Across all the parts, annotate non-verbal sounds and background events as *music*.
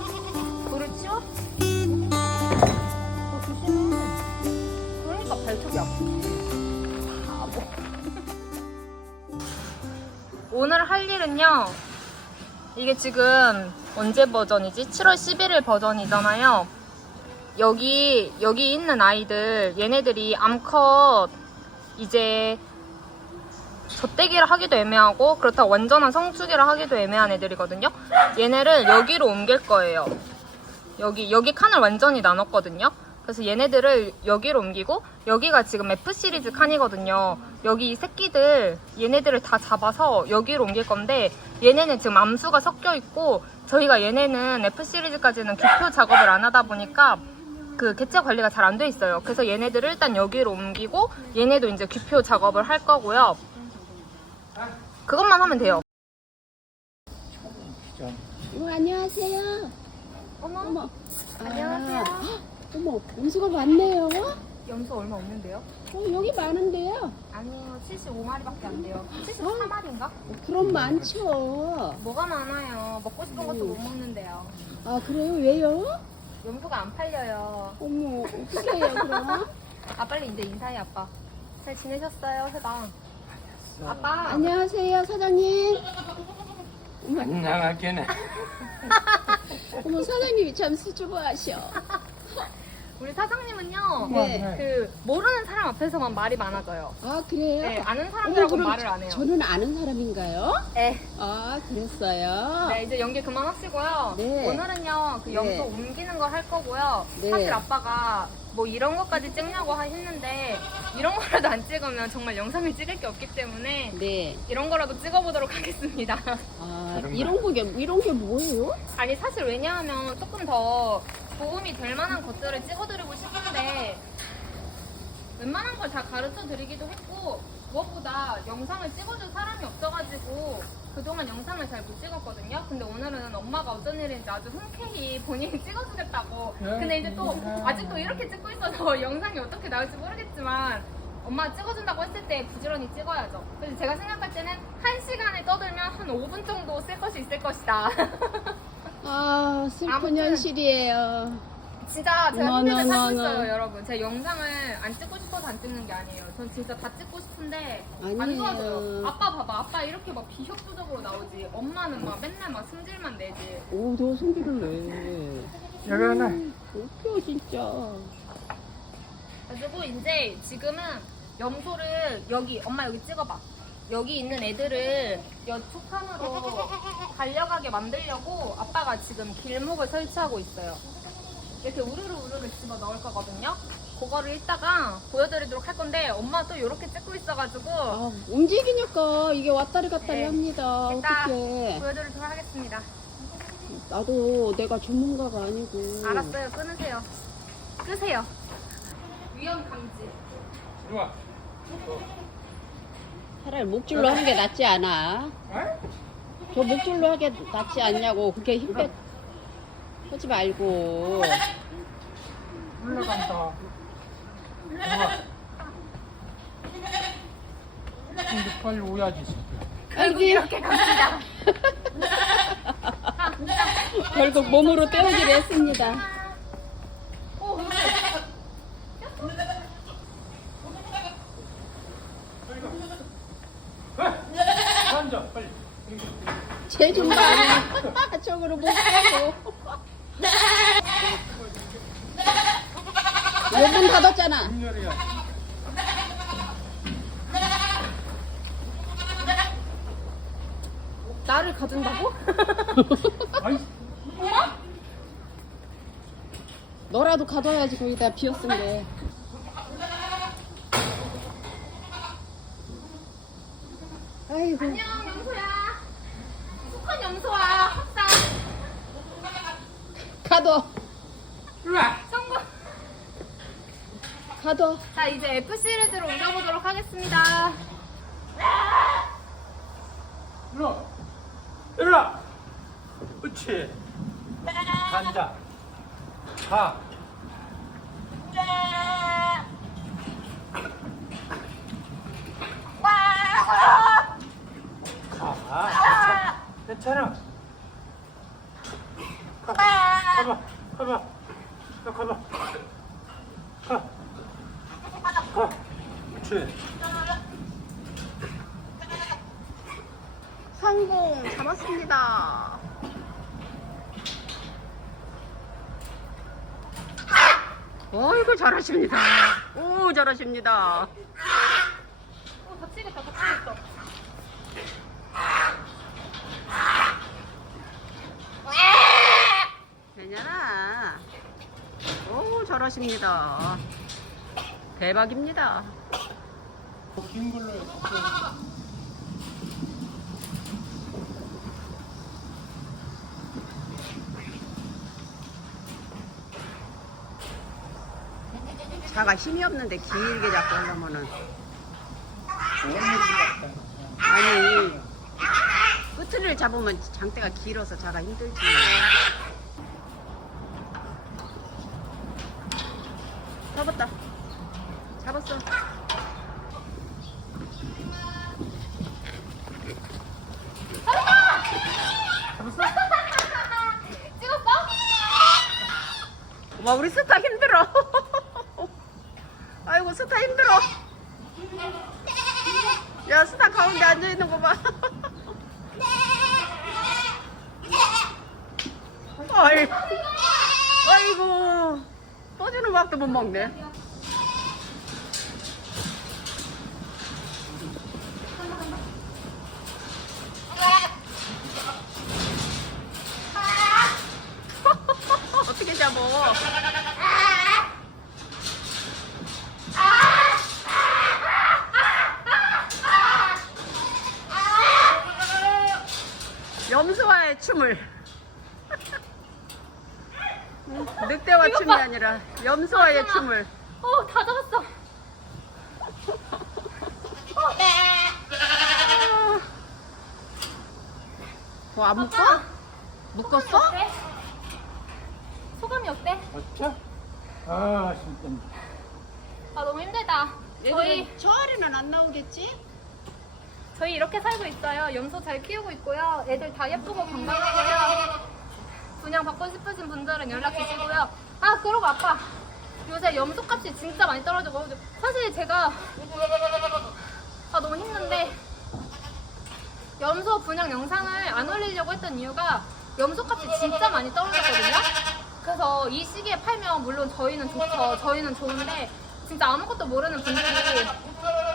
돌을 치워? 어, 조심해. 그러니까 발톱이 아프지. 바보. 오늘 할 일은요. 이게 지금 언제 버전이지? 7월 11일 버전이잖아요. 여기 여기 있는 아이들 얘네들이 암컷 이제 젖대기를 하기도 애매하고 그렇다고 완전한 성축이를 하기도 애매한 애들이거든요. 얘네를 여기로 옮길 거예요. 여기 여기 칸을 완전히 나눴거든요. 그래서 얘네들을 여기로 옮기고 여기가 지금 F 시리즈 칸이거든요. 여기 이 새끼들 얘네들을 다 잡아서 여기로 옮길 건데 얘네는 지금 암수가 섞여 있고 저희가 얘네는 F 시리즈까지는 기표 작업을 안 하다 보니까 그 개체 관리가 잘 안 돼 있어요. 그래서 얘네들을 일단 여기로 옮기고 얘네도 이제 기표 작업을 할 거고요. 그것만 하면 돼요. 어, 안녕하세요. 어머, 어머. 안녕하세요. 아, 어머, 음수가 많네요. 염소 얼마 없는데요? 어, 여기 많은데요. 아니요, 75마리밖에 안 돼요. 74마리인가? 어, 그럼 많죠. 뭐가 많아요. 먹고 싶은 것도 못 먹는데요. 아, 그래요? 왜요? 염소가 안 팔려요. 어머, 어떻게 해요, 그럼? *laughs* 아, 빨리 이제 인사해, 아빠. 잘 지내셨어요, 세방? 아빠. 안녕하세요, 사장님. 안녕하게네. *laughs* 어머, 사장님이 참 수줍어하셔. 우리 사장님은요, 네. 그, 모르는 사람 앞에서만 말이 많아져요. 아, 그래요? 네, 아는 어머, 사람들하고 그럼 말을 안 해요. 저는 아는 사람인가요? 네. 아, 그랬어요? 네, 이제 연기 그만하시고요. 네. 오늘은요, 그 염소 네. 옮기는 거 할 거고요. 네. 사실 아빠가 뭐 이런 것까지 찍냐고 하- 했는데, 이런 거라도 안 찍으면 정말 영상을 찍을 게 없기 때문에, 네. 이런 거라도 찍어보도록 하겠습니다. 아, 다른 이런 게, 이런 게 뭐예요? 아니, 사실 왜냐하면 조금 더 도움이 될 만한 것들을 찍어드리고 싶은데, 웬만한 걸 다 가르쳐 드리기도 했고, 무엇보다 영상을 찍어줄 사람이 없어가지고, 그동안 영상을 잘 못 찍었거든요. 근데 오늘은 엄마가 어쩐 일인지 아주 흔쾌히 본인이 찍어주겠다고. 근데 이제 또 아직도 이렇게 찍고 있어서 *laughs* 영상이 어떻게 나올지 모르겠지만 엄마가 찍어준다고 했을 때 부지런히 찍어야죠. 그래서 제가 생각할 때는 한 시간에 떠들면 한 5분 정도 쓸 것이 있을 것이다. *laughs* 아, 슬픈 아무튼. 현실이에요. 진짜 제가 너, 힘들게 너, 살고 너, 있어요, 너. 여러분. 제 영상을 안 찍고 싶어서 안 찍는 게 아니에요. 전 진짜 다 찍고 싶은데 안 아니에요. 도와줘요. 아빠 봐봐. 아빠 이렇게 막 비협조적으로 나오지. 엄마는 막 맨날 막 승질만 내지. 오, 너 성질을 내. 여기 하나. 웃겨, 진짜. 그리고 이제 지금은 염소를 여기 엄마 여기 찍어봐. 여기 있는 애들을 여쪽 칸으로 *laughs* 달려가게 만들려고 아빠가 지금 길목을 설치하고 있어요. 이렇게 우르르 우르르 집어 넣을 거거든요. 그거를 이따가 보여드리도록 할 건데 엄마 또 이렇게 찍고 있어가지고 아, 움직이니까 이게 왔다리 갔다리 네. 합니다. 일단 어떡해. 보여드리도록 하겠습니다. 나도 내가 전문가가 아니고. 알았어요. 끊으세요. 끄세요. 위험 감지. 이리 와. 차라리 목줄로 하는 게 낫지 않아? 어? 저 목줄로 하게 낫지 않냐고. 그렇게 힘 빼. 하지 말고. 올라간다. 근데 빨리 오야지. 아이고, 이렇게 갑시다. 결국 몸으로 때우기로 했습니다. 오, 앉아, 빨리. 제좀 봐. 저으로 못 가고. 5분 닫았잖아. 나를 가둔다고? *laughs* 너라도 가둬야지 거기다 비었은데. 아이고. 안녕, 염소야. 수컷 염소야. 합상. 가둬. 성공. 가둬. 자, 이제 F 시리즈로 옮겨보도록 하겠습니다. 와. 이리 와. 그렇지. 앉아. 가. 가. 괜찮아. 괜찮아. 가. 가봐. 가봐. 야, 가봐. 가. 가. 그렇지. 성공 잡았습니다. 어이구 잘하십니다. 오 잘하십니다. 어, 다치겠다, 다치겠다. 괜찮아. 오 잘하십니다. 대박입니다. 긴 걸로 해. 자가 힘이 없는데 길게 잡고 하려면은. 아니 끝을 잡으면 장대가 길어서 자가 힘들지. 잡았다. 잡았어. 찍었어? 와 우리 스타 힘들어. *laughs* 아이고 스타 힘들어. 야 스타 가운데 앉아 있는 거 봐. *laughs* 아이, 아이고 떠주는 밥도 못 먹네. *laughs* 어떻게 잡어? 염소와의 춤을 늑대와 춤이 봐. 아니라 염소와의 잠깐만. 춤을 어, 다 잡았어. 더안 묶어? 묶었어? 어때? 소감이 어때? 맞죠? 아, 진짜. 아, 너무 힘들다. 저희, 얘들은 저 아래는 안 나오겠지? 저희 이렇게 살고 있어요. 염소 잘 키우고 있고요. 애들 다 예쁘고 건강하고요. 분양 받고 싶으신 분들은 연락 주시고요. 아, 그리고 아빠. 요새 염소 값이 진짜 많이 떨어져가지고. 사실 제가, 아, 너무 힘든데. 염소 분양 영상을 안 올리려고 했던 이유가 염소 값이 진짜 많이 떨어졌거든요. 그래서 이 시기에 팔면 물론 저희는 좋죠. 저희는 좋은데 진짜 아무것도 모르는 분들이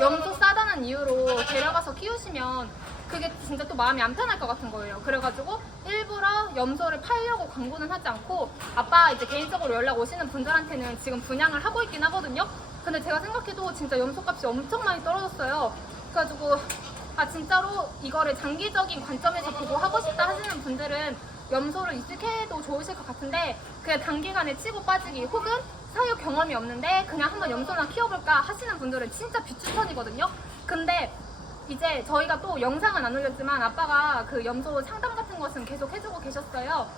염소 싸다는 이유로 데려가서 키우시면 그게 진짜 또 마음이 안 편할 것 같은 거예요. 그래가지고 일부러 염소를 팔려고 광고는 하지 않고 아빠 이제 개인적으로 연락 오시는 분들한테는 지금 분양을 하고 있긴 하거든요. 근데 제가 생각해도 진짜 염소 값이 엄청 많이 떨어졌어요. 그래가지고 아 진짜로 이거를 장기적인 관점에서 보고 하고 싶다 하시는 분들은 염소를 이직해도 좋으실 것 같은데 그냥 단기간에 치고 빠지기 혹은 사육 경험이 없는데 그냥 한번 염소나 키워볼까 하시는 분들은 진짜 비추천이거든요. 근데 이제 저희가 또 영상은 안 올렸지만 아빠가 그 염소 상담 같은 것은 계속 해주고 계셨어요.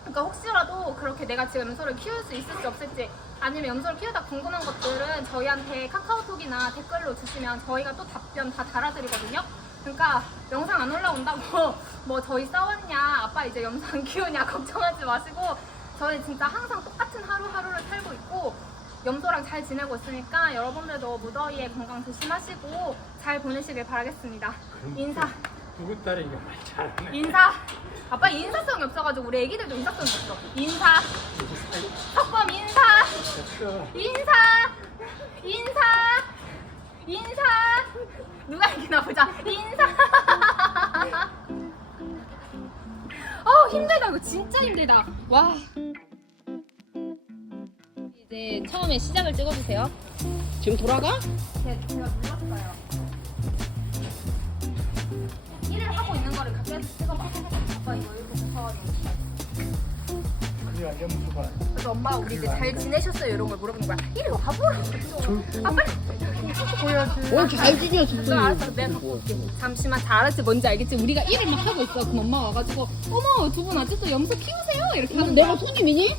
그러니까 혹시라도 그렇게 내가 지금 염소를 키울 수 있을지 없을지 아니면 염소를 키우다 궁금한 것들은 저희한테 카카오톡이나 댓글로 주시면 저희가 또 답변 다 달아드리거든요. 그러니까 영상 안 올라온다고 *laughs* 뭐 저희 싸웠냐 아빠 이제 염소 안 키우냐 *laughs* 걱정하지 마시고 저희 진짜 항상 똑같은 하루하루를 살고 있고 염소랑 잘 지내고 있으니까 여러분들도 무더위에 건강 조심하시고 잘 보내시길 바라겠습니다. 인사. 누구 딸이 이거 말 잘하네. 인사. 아빠 인사성이 없어가지고 우리 애기들도 인사성이 없어. 인사. 석범 인사. 됐어. 인사. 인사. 인사. 누가 이기나 보자. 인사. *laughs* 어 힘들다 이거 진짜 힘들다. 와. 이제 처음에 시작을 찍어주세요. 지금 돌아가? 제, 제가 눌렀어요. 일을 하고 있는 거를 가까이서 찍어봐. 아빠 이거 이렇게 염소가. 그래서 엄마 우리 이제 잘 지내셨어요 이런 걸 물어보는 거야. 이리 와보라. 아 빨리. 보여줘. 오잘 지냈어. 그래 알았어 내가 갖고 올게. 잠시만 잘알았지 뭔지 알겠지? 우리가 일을 막 하고 있어. 그럼 엄마 와가지고 어머 두 분 아직도 염소 키우세요? 이렇게 하는 거야. 내가 손님이니?